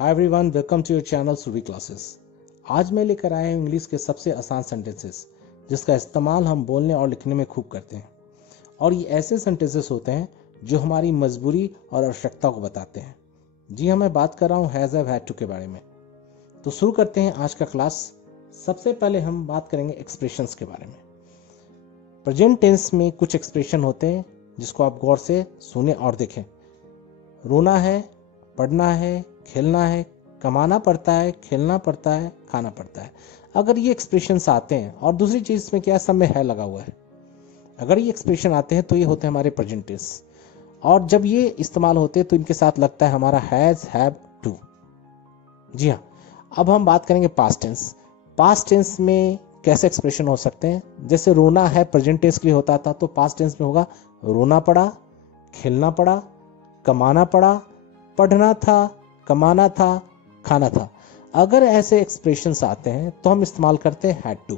Hi everyone, welcome to your channel Surbhi classes. आज मैं लेकर आया हूँ इंग्लिश के सबसे आसान सेंटेंसेस जिसका इस्तेमाल हम बोलने और लिखने में खूब करते हैं। और ये ऐसे सेंटेंसेस होते हैं जो हमारी मजबूरी और आवश्यकता को बताते हैं। जी हाँ, मैं बात कर रहा हूँ हैज़, हैव, हैड टू के बारे में। तो शुरू करते हैं आज का क्लास। सबसे पहले हम बात करेंगे एक्सप्रेशंस के बारे में। प्रेजेंट टेंस में कुछ एक्सप्रेशन होते हैं जिसको आप गौर से सुने और देखें। रोना है, पढ़ना है, खेलना है, कमाना पड़ता है, खेलना पड़ता है, खाना पड़ता है। अगर ये एक्सप्रेशंस आते हैं, और दूसरी चीज इसमें क्या है, सब में है लगा हुआ है। अगर ये एक्सप्रेशन आते हैं तो ये होते हैं हमारे प्रेजेंट टेंस, और जब ये इस्तेमाल होते हैं तो इनके साथ लगता है हमारा हैज, हैव, टू। जी हाँ, अब हम बात करेंगे पास्ट टेंस। पास्ट टेंस में कैसे एक्सप्रेशन हो सकते हैं। जैसे रोना है प्रेजेंट टेंस के लिए होता था, तो पास्ट टेंस में होगा रोना पड़ा, खेलना पड़ा, कमाना पड़ा, पढ़ना था, कमाना था, खाना था। अगर ऐसे एक्सप्रेशंस आते हैं तो हम इस्तेमाल करते हैं हैड टू।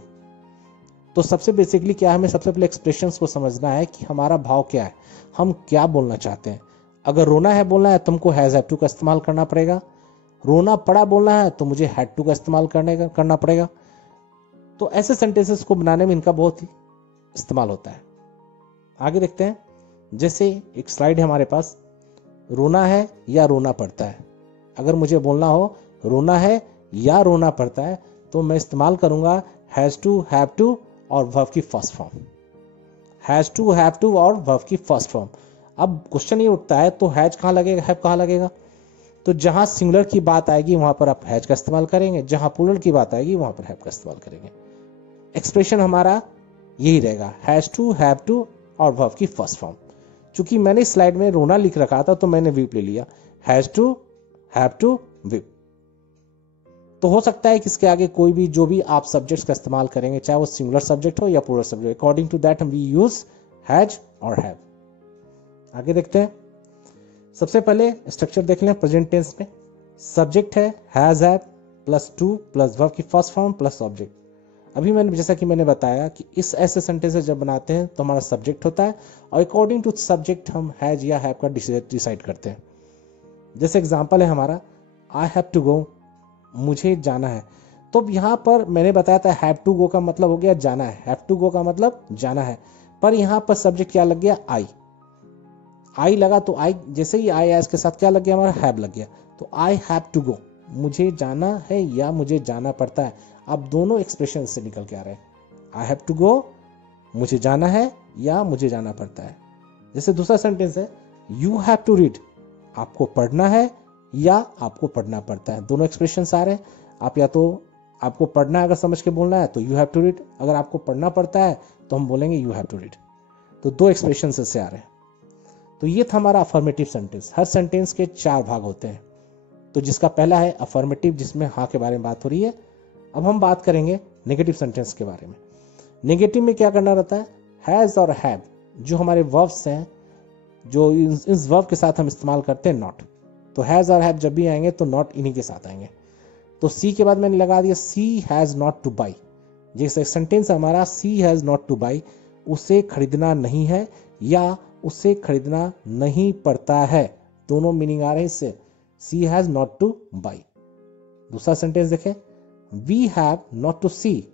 तो सबसे बेसिकली क्या है, हमें सबसे पहले एक्सप्रेशंस को समझना है कि हमारा भाव क्या है, हम क्या बोलना चाहते हैं। अगर रोना है बोलना है तो हमको हैज, हैव टू का इस्तेमाल करना पड़ेगा। रोना पड़ा बोलना है तो मुझे हैड टू का इस्तेमाल करना पड़ेगा। तो ऐसे सेंटेंसेस को बनाने में इनका बहुत ही इस्तेमाल होता है। आगे देखते हैं। जैसे एक स्लाइड है हमारे पास, रोना है या रोना पड़ता है। अगर मुझे बोलना हो रोना है या रोना पड़ता है तो मैं इस्तेमाल करूंगा हैज टू, हैव टू और वर्ब की first form. Has to, have to और वर्ब की फर्स्ट फॉर्म। अब क्वेश्चन ये उठता है तो हैज कहाँ लगेगा, हैव कहाँ लगेगा। तो जहां सिंगुलर की बात आएगी वहां पर आप हैज का इस्तेमाल करेंगे, जहां प्लूरल की बात आएगी वहां पर हैव का इस्तेमाल करेंगे। एक्सप्रेशन हमारा यही रहेगा, हैज टू, हैव टू और वर्ब की फर्स्ट फॉर्म। चूंकि मैंने स्लाइड में रोना लिख रखा था तो मैंने वीप ले लिया, has to, have to, weep. तो हो सकता है कि इसके आगे कोई भी जो भी आप सब्जेक्ट्स का इस्तेमाल करेंगे, चाहे वो सिंगुलर सब्जेक्ट हो या plural subject, according to that we use has और हैव। आगे देखते हैं। सबसे पहले स्ट्रक्चर देख लें प्रेजेंट टेंस में। सब्जेक्ट है has, have plus to plus verb की फर्स्ट फॉर्म प्लस ऑब्जेक्ट। अभी जैसा कि मैंने बताया कि इस ऐसे सेंटेंसेस जब बनाते हैं तो हमारा सब्जेक्ट होता है और अकॉर्डिंग टू सब्जेक्ट हम हैज या हैव का डिसाइड करते हैं। जैसे एग्जांपल है हमारा, आई हैव टू गो, मुझे जाना है। तो यहाँ पर मैंने बताया था हैव टू गो का मतलब हो गया जाना है, हैव टू गो का मतलब जाना है। पर यहाँ पर सब्जेक्ट क्या लग गया, आई लगा। तो आई जैसे ही आई इसके साथ क्या लग गया, हमारा हैव लग गया। तो आई हैव टू गो, मुझे जाना है या मुझे जाना पड़ता है। अब दोनों एक्सप्रेशन से निकल के आ रहे हैं, आई हैव टू गो, मुझे जाना है या मुझे जाना पड़ता है। जैसे दूसरा सेंटेंस है, यू हैव टू रीड, आपको पढ़ना है या आपको पढ़ना पड़ता है। दोनों एक्सप्रेशन आ रहे हैं। आप या तो आपको पढ़ना है अगर समझ के बोलना है तो यू हैव टू रीड, अगर आपको पढ़ना पड़ता है तो हम बोलेंगे यू हैव टू रीड। तो दो एक्सप्रेशन से आ रहे हैं। तो ये था हमारा अफर्मेटिव सेंटेंस। हर सेंटेंस के 4 भाग होते हैं। तो जिसका पहला है अफर्मेटिव, जिसमें हाँ के बारे में बात हो रही है। अब हम बात करेंगे नेगेटिव सेंटेंस के बारे में। नेगेटिव में क्या करना रहता है, हैज और हैव जो हमारे वर्ब्स हैं, जो इस वर्ब के साथ हम इस्तेमाल करते हैं नॉट। तो हैज और हैव जब भी आएंगे तो नॉट इन्हीं के साथ आएंगे। तो सी के बाद मैंने लगा दिया सी हैज नॉट टू बाई। जैसे सेंटेंस हमारा सी हैज नॉट टू बाई, उसे खरीदना नहीं है या उसे खरीदना नहीं पड़ता है। दोनों मीनिंग आ रहे हैं इससे, सी हैज नॉट टू बाई। दूसरा सेंटेंस देखें, वी हैव नॉट टू सी,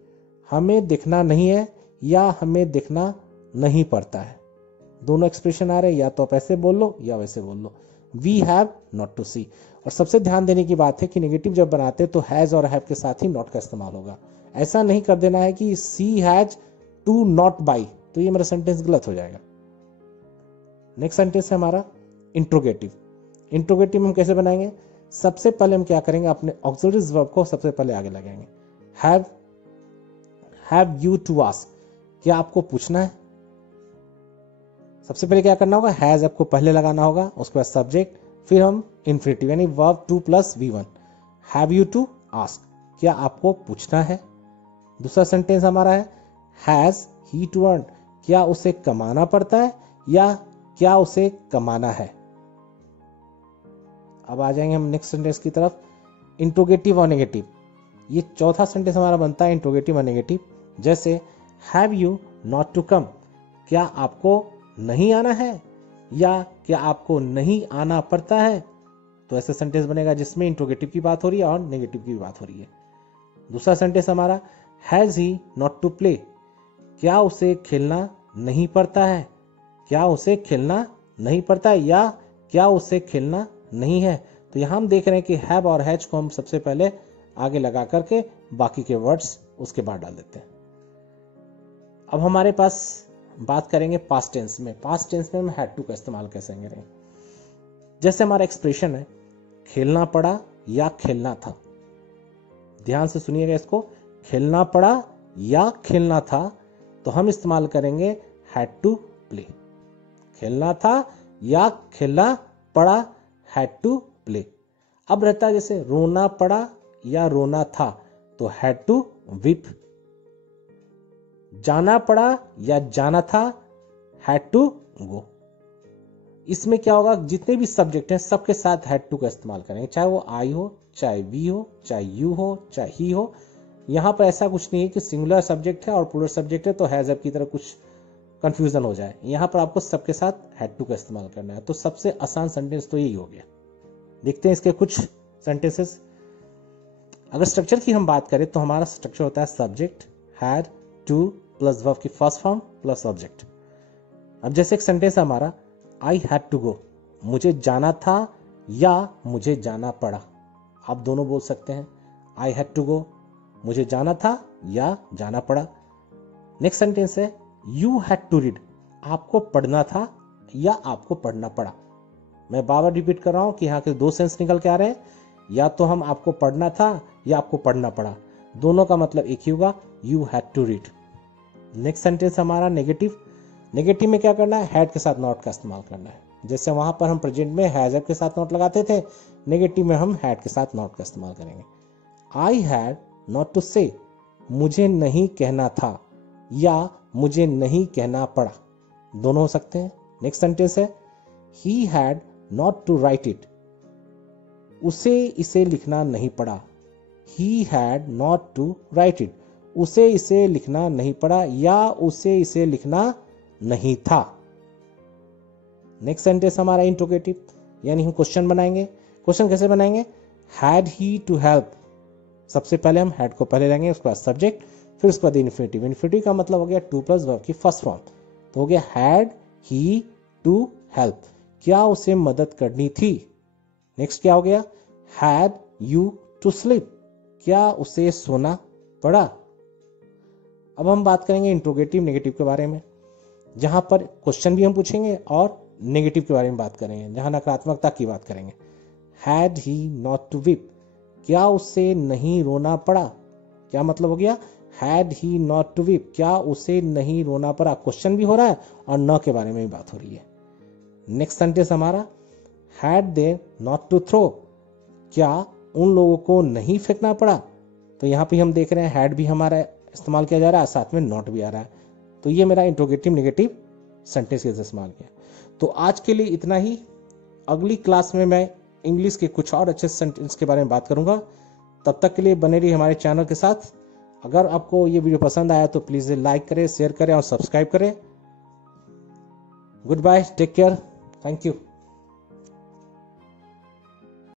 हमें देखना नहीं है या हमें देखना नहीं पड़ता है। दोनों एक्सप्रेशन आ रहे हैं, या तो आप ऐसे बोल लो या वैसे बोल लो, वी हैव नॉट टू सी। और सबसे ध्यान देने की बात है कि नेगेटिव जब बनाते तो हैज और हैव के साथ ही नॉट का इस्तेमाल होगा। ऐसा नहीं कर देना है कि सी हैज टू नॉट बाई, तो ये मेरा सेंटेंस गलत हो जाएगा। नेक्स्ट सेंटेंस है हमारा इंट्रोगेटिव। इंट्रोगेटिव हम कैसे बनाएंगे, सबसे पहले हम क्या करेंगे, अपने ऑक्सिलरीज वर्ब को सबसे पहले आगे लगाएंगे। हैव यू टू आस्क, क्या आपको पूछना है। सबसे पहले क्या करना होगा, हैज आपको पहले लगाना होगा, उसके बाद सब्जेक्ट, फिर हम इन्फिनिटिव यानी verb to plus V1। Have you to ask, क्या आपको पूछना है। दूसरा सेंटेंस हमारा है, हैज ही टू अर्न, क्या उसे कमाना पड़ता है या क्या उसे कमाना है। अब आ जाएंगे हम नेक्स्ट सेंटेंस की तरफ, इंट्रोगेटिव और नेगेटिव। ये चौथा सेंटेंस हमारा बनता है इंट्रोगेटिव और नेगेटिव। जैसे have you not to come, क्या आपको नहीं आना है या क्या आपको नहीं आना पड़ता है। तो ऐसा सेंटेंस बनेगा जिसमें इंट्रोगेटिव की बात हो रही है और नेगेटिव की बात हो रही है। दूसरा सेंटेंस हमारा has he not to play, क्या उसे खेलना नहीं पड़ता है, क्या उसे खेलना नहीं पड़ता है या क्या उसे खेलना नहीं है। तो यहाँ हम देख रहे हैं कि हैव और हैज को हम सबसे पहले आगे लगा करके बाकी के वर्ड्स उसके बाद डाल देते हैं। अब हमारे पास बात करेंगे पास्ट टेंस में। पास्ट टेंस में हम हैड टू का इस्तेमाल कैसे करेंगे। जैसे हमारा एक्सप्रेशन है खेलना पड़ा या खेलना था, ध्यान से सुनिएगा इसको, खेलना पड़ा या खेलना था, तो हम इस्तेमाल करेंगे हैड टू प्ले। खेलना था या खेलना पड़ा, हैड टू प्ले। अब रहता है जैसे रोना पड़ा या रोना था, तो हैड टू वीप। जाना पड़ा या जाना था, हैड टू गो। इसमें क्या होगा, जितने भी सब्जेक्ट हैं सबके साथ हैड टू का इस्तेमाल करेंगे, चाहे वो आई हो, चाहे वी हो, चाहे यू हो, चाहे ही हो। यहां पर ऐसा कुछ नहीं है कि सिंगुलर सब्जेक्ट है और प्लूरल सब्जेक्ट है तो हैज हैव की तरह कुछ कंफ्यूजन हो जाए। यहां पर आपको सबके साथ हैड टू का इस्तेमाल करना है। तो सबसे आसान सेंटेंस तो यही हो गया। देखते हैं इसके कुछ सेंटेंसेस। अगर स्ट्रक्चर की हम बात करें तो हमारा स्ट्रक्चर होता है subject, had, to plus verb की फर्स्ट फॉर्म प्लस ऑब्जेक्ट। अब जैसे एक सेंटेंस है हमारा आई हैड टू गो, मुझे जाना था या मुझे जाना पड़ा। आप दोनों बोल सकते हैं, आई हैड टू गो, मुझे जाना था या जाना पड़ा। नेक्स्ट सेंटेंस है यू हैड टू रीड, आपको पढ़ना था या आपको पढ़ना पड़ा। मैं बार बार रिपीट कर रहा हूं कि यहाँ के दो सेंस निकल के आ रहे हैं, या तो हम आपको पढ़ना था या आपको पढ़ना पड़ा, दोनों का मतलब एक ही होगा, you had to read. Next sentence हमारा नेगेटिव। नेगेटिव में क्या करना है, हैड के साथ नॉट का इस्तेमाल करना है। जैसे वहां पर हम प्रेजेंट में हैज हैव के साथ नॉट लगाते थे, नेगेटिव में हम हैड के साथ नॉट का इस्तेमाल करेंगे। आई हैड नॉट टू से, मुझे नहीं कहना था या मुझे नहीं कहना पड़ा, दोनों हो सकते हैं। नेक्स्ट सेंटेंस है he had not to write it, उसे इसे लिखना नहीं पड़ा। He had not to write it, उसे इसे लिखना नहीं पड़ा या उसे इसे लिखना नहीं था। नेक्स्ट सेंटेंस हमारा इंट्रोगेटिव, यानी हम क्वेश्चन बनाएंगे। क्वेश्चन कैसे बनाएंगे, हैड ही टू हेल्प, सबसे पहले हम हैड को पहले लेंगे, उसके बाद सब्जेक्ट, फिर उसके बाद इन्फिनिटिव। इन्फिनिटिव का मतलब हो गया टू प्लस वर्ब की फर्स्ट फॉर्म, तो हो गया हैड ही टू हेल्प, क्या उसे मदद करनी थी। नेक्स्ट क्या हो गया, हैड यू टू स्लीप, क्या उसे सोना पड़ा। अब हम बात करेंगे इंट्रोगेटिव नेगेटिव के बारे में, जहां पर क्वेश्चन भी हम पूछेंगे और नेगेटिव के बारे में बात करेंगे, जहां नकारात्मकता की बात करेंगे। Had he not to weep, क्या उसे नहीं रोना पड़ा। क्या मतलब हो गया, had he not to weep, क्या उसे नहीं रोना पड़ा। क्वेश्चन भी हो रहा है और न के बारे में भी बात हो रही है। नेक्स्ट सेंटेंस हमारा had they not to throw, क्या उन लोगों को नहीं फेंकना पड़ा। तो यहाँ पे हम देख रहे हैं हैड भी हमारा इस्तेमाल किया जा रहा है, साथ में नॉट भी आ रहा है। तो ये मेरा इंट्रोगेटिव नेगेटिव सेंटेंस के इस्तेमाल किया। तो आज के लिए इतना ही। अगली क्लास में मैं इंग्लिश के कुछ और अच्छे सेंटेंस के बारे में बात करूंगा। तब तक के लिए बने रहिए हमारे चैनल के साथ। अगर आपको ये वीडियो पसंद आया तो प्लीज लाइक करें, शेयर करें और सब्सक्राइब करें। Good bye, take care, thank you.